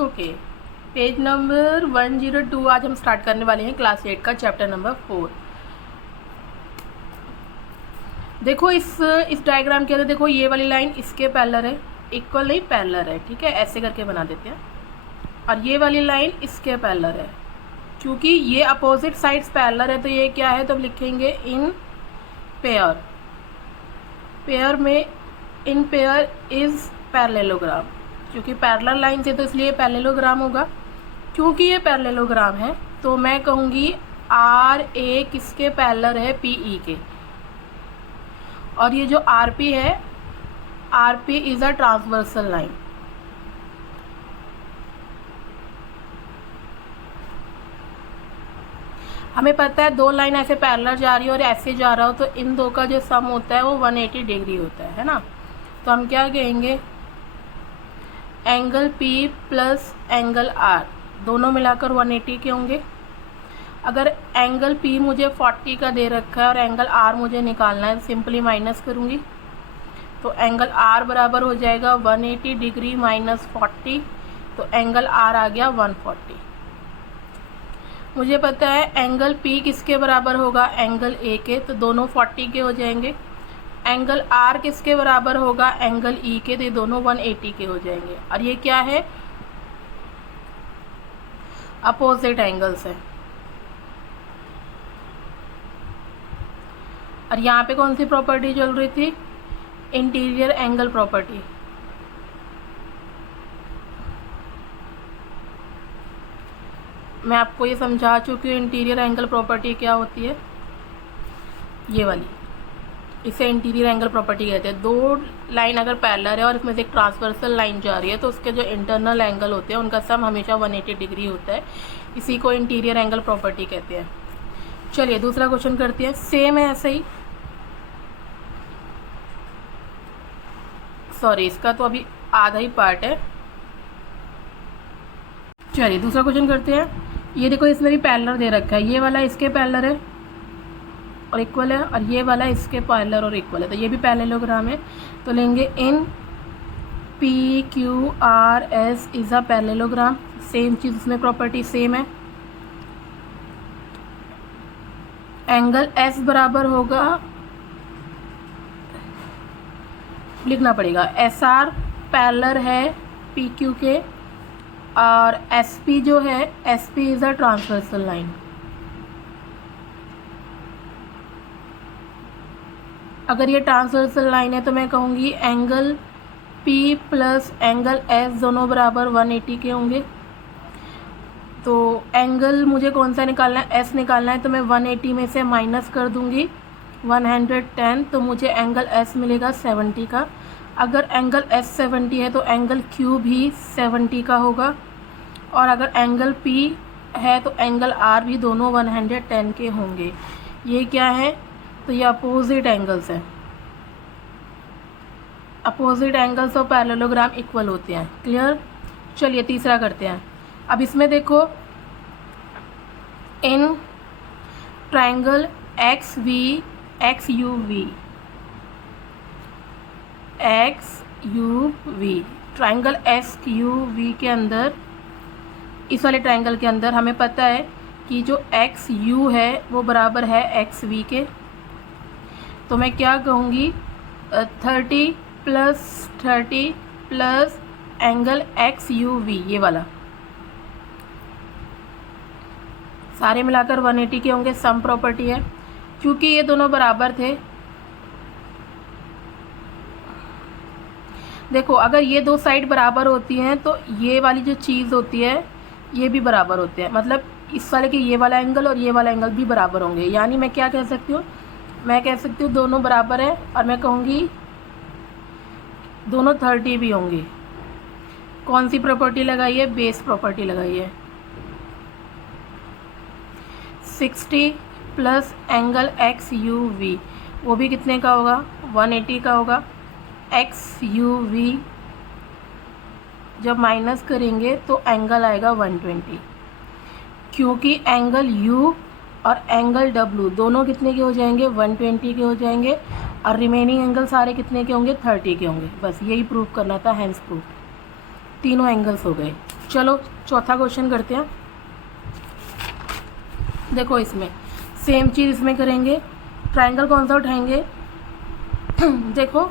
Okay, page number 102 आज हम start करने वाले हैं क्लास 8 का चैप्टर नंबर 4। देखो इस डायग्राम के अंदर देखो ये वाली लाइन इसके पैरेलल है, इक्वल नहीं पैरेलल है, ठीक है, ऐसे करके बना देते हैं। और ये वाली लाइन इसके पैरेलल है, क्योंकि ये अपोजिट साइड्स पैरेलल है तो ये क्या है, तो हम लिखेंगे इन पेयर। पेयर में इन पेयर इज पैरेललोग्राम, क्योंकि पैरेलल लाइन से तो इसलिए पैरेललोग्राम होगा। क्योंकि ये पैरेललोग्राम है तो मैं कहूँगी आर ए किसके पैरेलल है, पी ई के। और ये जो आर पी है, R P is a transversal line. हमें पता है दो लाइन ऐसे पैरेलल जा रही है और ऐसे जा रहा हो तो इन दो का जो सम होता है वो 180 डिग्री होता है ना। तो हम क्या कहेंगे, angle P plus angle R दोनों मिलाकर 180 के होंगे। अगर एंगल P मुझे 40 का दे रखा है और एंगल R मुझे निकालना है, सिंपली माइनस करूँगी तो एंगल R बराबर हो जाएगा 180 डिग्री माइनस 40, तो एंगल R आ गया 140। मुझे पता है एंगल P किसके बराबर होगा, एंगल A के, तो दोनों 40 के हो जाएंगे। एंगल R किसके बराबर होगा, एंगल E के, तो ये दोनों 180 के हो जाएंगे। और ये क्या है, अपोजिट एंगल्स है। और यहाँ पे कौन सी प्रॉपर्टी चल रही थी, इंटीरियर एंगल प्रॉपर्टी। मैं आपको ये समझा चुकी हूँ इंटीरियर एंगल प्रॉपर्टी क्या होती है, ये वाली, इसे इंटीरियर एंगल प्रॉपर्टी कहते हैं। दो लाइन अगर पैरेलल है और इसमें से एक ट्रांसवर्सल लाइन जा रही है तो उसके जो इंटरनल एंगल होते हैं उनका सम हमेशा 180 डिग्री होता है, इसी को इंटीरियर एंगल प्रॉपर्टी कहते हैं। चलिए दूसरा क्वेश्चन करते हैं, सेम है ऐसे ही, सॉरी इसका तो अभी आधा ही पार्ट है। चलिए दूसरा क्वेश्चन करते हैं। ये देखो इसमें भी पैरेलल दे रखा है, ये वाला इसके पैरेलल है और इक्वल है, और ये वाला इसके पैरेलल और इक्वल है, तो ये भी पैरेललोग्राम है। तो लेंगे in P Q R S is a parallelogram. Same चीज़, उसमें प्रॉपर्टी सेम है। एंगल एस बराबर होगा, लिखना पड़ेगा, एस आर पैरेलल है पी क्यू के, और एस पी जो है, S P is a transversal line. अगर ये ट्रांसवर्सल लाइन है तो मैं कहूँगी angle P plus angle S दोनों बराबर 180 के होंगे। तो एंगल मुझे कौन सा निकालना है, S निकालना है, तो मैं 180 में से माइनस कर दूँगी 110, तो मुझे एंगल S मिलेगा 70 का। अगर एंगल S 70 है तो एंगल Q भी 70 का होगा, और अगर एंगल P है तो एंगल R भी दोनों 110 के होंगे। ये क्या है, तो ये अपोजिट एंगल्स हैं। अपोजिट एंगल्स और पैरेललोग्राम इक्वल होते हैं। क्लियर। चलिए तीसरा करते हैं। अब इसमें देखो, इन triangle X U V triangle X U V के अंदर, इस वाले ट्रायंगल के अंदर हमें पता है कि जो एक्स यू है वो बराबर है एक्स वी के। तो मैं क्या कहूँगी, 30 plus angle X U V, ये वाला सारे मिलाकर 180 के होंगे। सम प्रॉपर्टी है, क्योंकि ये दोनों बराबर थे। देखो अगर ये दो साइड बराबर होती हैं तो ये वाली जो चीज़ होती है ये भी बराबर होते हैं, मतलब इस वाले के ये वाला एंगल और ये वाला एंगल भी बराबर होंगे। यानी मैं क्या कह सकती हूँ, मैं कह सकती हूँ दोनों बराबर हैं, और मैं कहूँगी दोनों 30 भी होंगे। कौन सी प्रॉपर्टी लगाई है, बेस प्रॉपर्टी लगाई है। 60 plus angle X U V, वो भी कितने का होगा, 180 का होगा। एक्स यू वी जब माइनस करेंगे तो एंगल आएगा 120, क्योंकि एंगल U और एंगल W दोनों कितने के हो जाएंगे, 120 के हो जाएंगे, और रिमेनिंग एंगल सारे कितने के होंगे, 30 के होंगे। बस यही प्रूव करना था, हैंस प्रूफ। तीनों एंगल्स हो गए। चलो चौथा क्वेश्चन करते हैं। देखो इसमें सेम चीज़ इसमें करेंगे। ट्रायंगल कौन सा उठाएंगे? देखो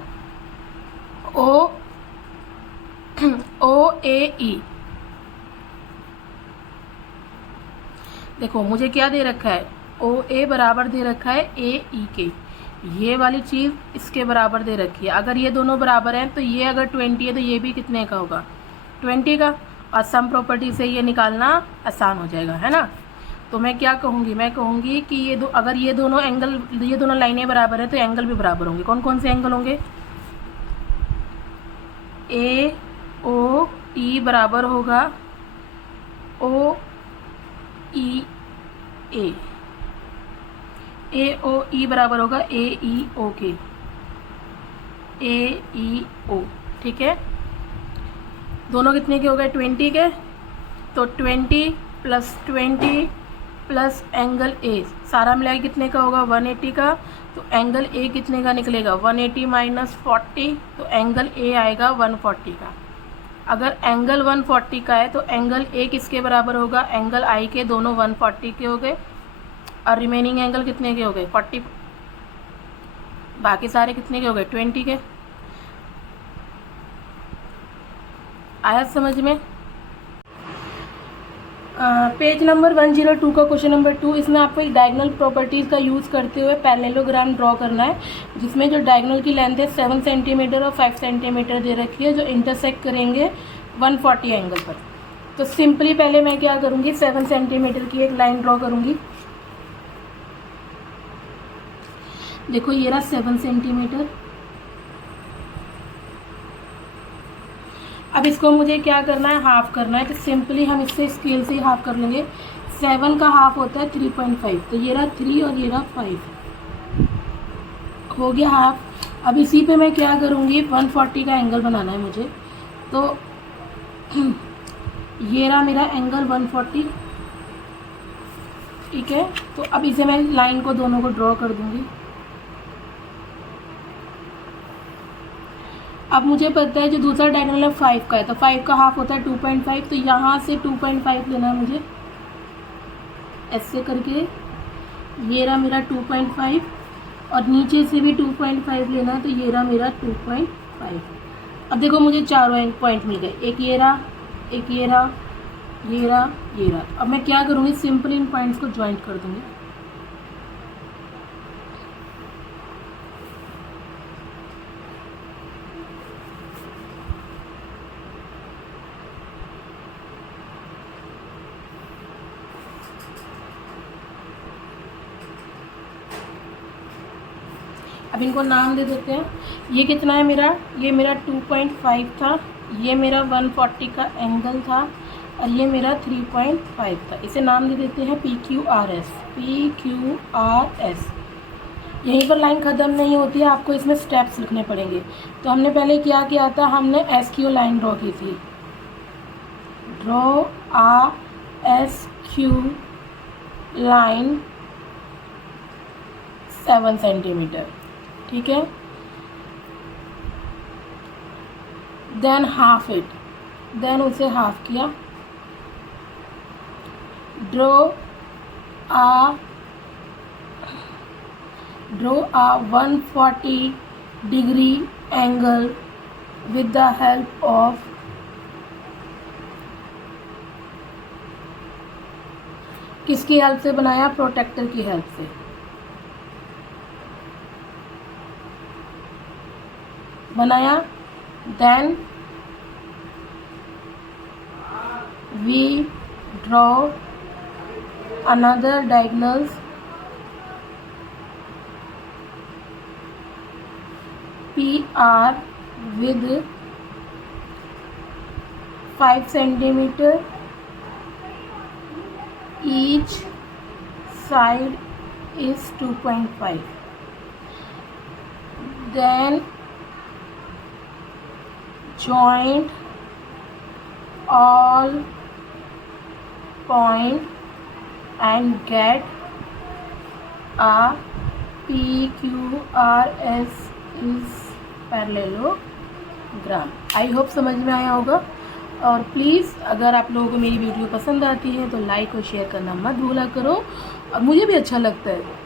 OAE। देखो मुझे क्या दे रखा है, OA बराबर दे रखा है AE के। ये वाली चीज़ इसके बराबर दे रखी है। अगर ये दोनों बराबर हैं तो ये अगर 20 है तो ये भी कितने का होगा? 20 का। और सम प्रॉपर्टी से ये निकालना आसान हो जाएगा, है ना। तो मैं क्या कहूँगी, मैं कहूँगी कि अगर ये दोनों एंगल, ये दोनों लाइनें बराबर है तो एंगल भी बराबर होंगे। कौन कौन से एंगल होंगे? AOE बराबर होगा OEA। AOE बराबर होगा AEO के, AEO। ठीक है, दोनों कितने के हो गए? 20 के। तो 20 + 20 प्लस एंगल A सारा मिला के कितने का होगा? 180 का। तो एंगल A कितने का निकलेगा? 180 - 40, तो एंगल A आएगा 140 का। अगर एंगल 140 का है तो एंगल A किसके बराबर होगा? एंगल I के। दोनों 140 के हो गए और रिमेनिंग एंगल कितने के हो गए? 40। बाकी सारे कितने के हो गए? 20 के। आया समझ में? पेज नंबर 102 का क्वेश्चन नंबर 2। इसमें आपको एक डायगोनल प्रॉपर्टीज़ का यूज़ करते हुए पैरेललोग्राम ड्रॉ करना है, जिसमें जो डायगोनल की लेंथ है 7 सेंटीमीटर और 5 सेंटीमीटर दे रखी है, जो इंटरसेक्ट करेंगे 140 एंगल पर। तो सिंपली पहले मैं क्या करूँगी, 7 सेंटीमीटर की एक लाइन ड्रॉ करूँगी। देखो ये रहा 7 सेंटीमीटर। अब इसको मुझे क्या करना है? हाफ करना है। तो सिंपली हम इससे स्केल से ही हाफ कर लेंगे। 7 का हाफ होता है 3.5। तो ये रहा 3 और ये रहा 5, हो गया हाफ। अब इसी पे मैं क्या करूँगी, 140 का एंगल बनाना है मुझे। तो ये रहा मेरा एंगल 140। ठीक है, तो अब इसे मैं लाइन को दोनों को ड्रॉ कर दूँगी। अब मुझे पता है जो दूसरा डायगोनल है 5 का है, तो 5 का हाफ होता है 2.5। तो यहाँ से 2.5 लेना है मुझे, ऐसे करके। ये रहा मेरा 2.5 और नीचे से भी 2.5 लेना है, तो ये रहा मेरा 2.5। अब देखो मुझे चारों पॉइंट मिल गए। एक ये रहा, एक ये रहा, ये रहा, ये रहा। अब मैं क्या करूँगी, सिंपली इन पॉइंट्स को ज्वाइंट कर दूँगी। अब इनको नाम दे देते हैं। ये कितना है मेरा? ये मेरा 2.5 था, ये मेरा 140 का एंगल था और ये मेरा 3.5 था। इसे नाम दे देते हैं PQRS। PQRS। यहीं पर लाइन ख़त्म नहीं होती है, आपको इसमें स्टेप्स लिखने पड़ेंगे। तो हमने पहले क्या किया था, हमने SQ लाइन ड्रॉ की थी। Draw a SQ line 7 centimetre. ठीक है, देन हाफ इट, देन उसे हाफ किया। Draw a 140 degree angle with the help of किसकी हेल्प से बनाया? प्रोटेक्टर की हेल्प से बनाया। Then we draw another diagonals PR with 5 centimeter each side is 2.5. Then join all point and get a PQRS is parallelogram. I hope समझ में आया होगा। और प्लीज़ अगर आप लोगों को मेरी वीडियो पसंद आती है तो लाइक और शेयर करना मत भूला करो, और मुझे भी अच्छा लगता है